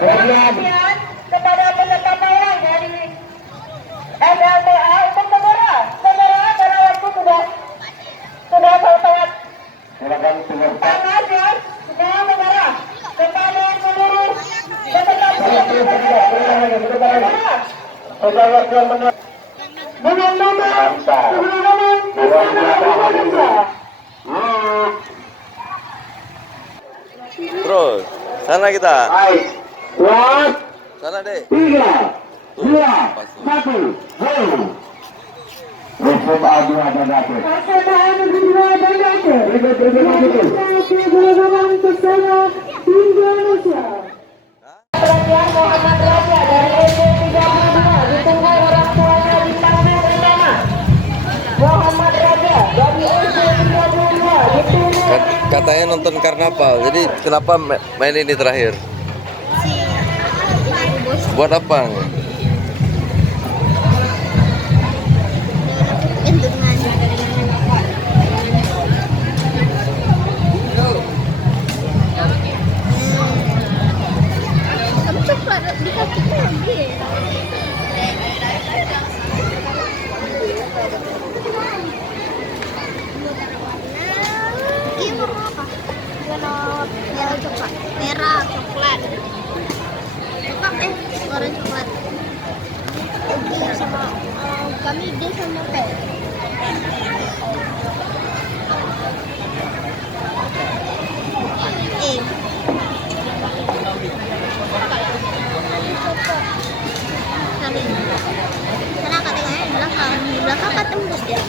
Perhatian kepada peserta pawai dari SLTA untuk segera karena waktu sudah sangat. Tangan ya, semua menyerah kepada seluruh peserta pawai. Dengan nomor Terus, sana kita. Baik. Kuat. Sana deh. 3, 2, 1. Hukum adu ada dapur. Perhatian Muhammad Raja dari SD 32 ditunggu orang tuanya di taman pertama. Muhammad Raja dari SD 32 ditunggu. Katanya nonton karnaval. Jadi kenapa main ini terakhir? Buat apa? Merah coklat, merah coklat, warna coklat. Dia sama kami dia sama teh. Karena katanya belakang kan tembus ya.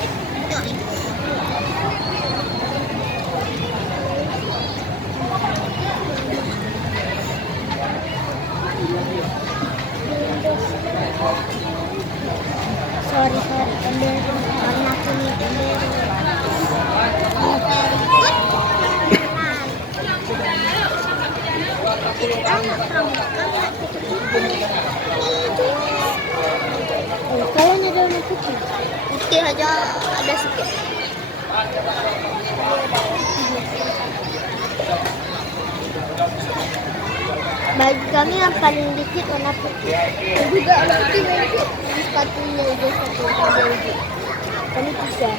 Sorry, ember warna kuning ember. Kita kalian ada warna putih? Putih aja ada sedikit. Bagi kami yang paling dikit warna putih. Juga warna putih dikit. Sepatunya juga satu baju. Kami 3.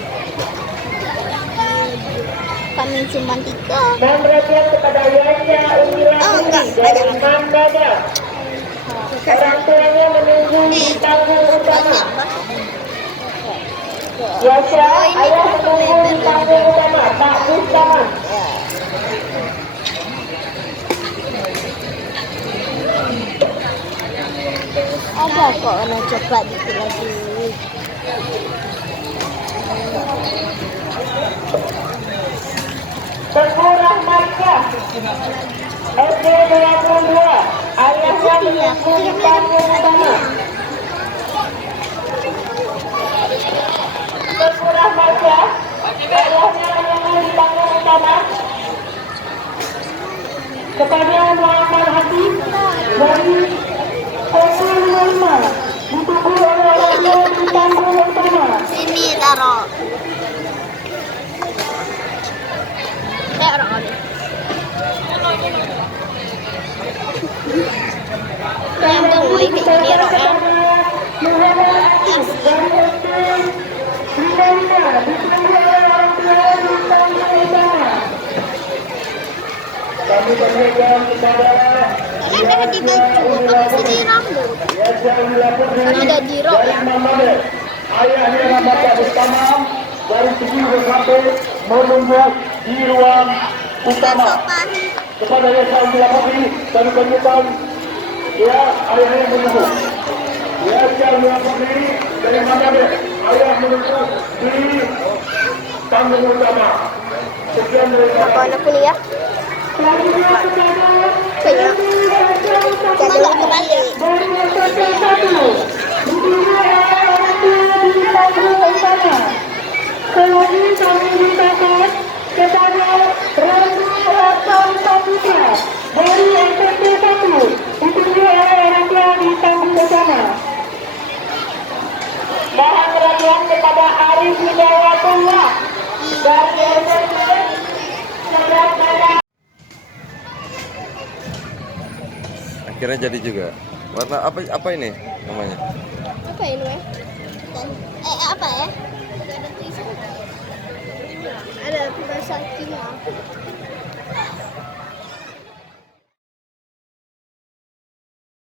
Kami cuma 3. Dan perhatian kepada Yasha Umila dari Mandada. Orang tuanya menunggu di panggung utama. Yasha, ayah menunggu di panggung utama. Pak Mustafa. Ada kok warna coklat dikit lagi. Teguh Rahmatsyah SD 22. Ayahnya menunggu di panggung utama. Teguh Rahmatsyah, ayahnya menunggu di panggung utama. Kepada Muhammad Hafiz dari Lima ditunggu oleh orang tua di panggung utama. Sini taruh. Taruh ni. Yang boleh kita taruh kan? Muhammad Hafiz dari SD 55 ditunggu oleh orang tua di panggung utama. Kami berikan kepada Ada di baju, apa sih di rambut? Kan ada di rok ya. Ayahnya Ramata Utama dari segi sampai menunggu di ruang utama. Kepada Yasha Umilapati kami tunjukkan ya ayahnya menunggu. Yasha Umilapati dari Mandade, ayah menunggu di panggung utama. Sekian dari Apa anak kuliah? Banyak. Jadi kembali. Kami mintakan kepada Rani Harta Putra dari SMP 1 ditunggu oleh orang tua di panggung bersama. Mohon perhatian kepada Arif Hidayatullah dari SMP 11. akhirnya jadi juga. Warna apa ini namanya? Apa ini, Weh? Apa ya? Ada tulisan. Ada tulisan kimia.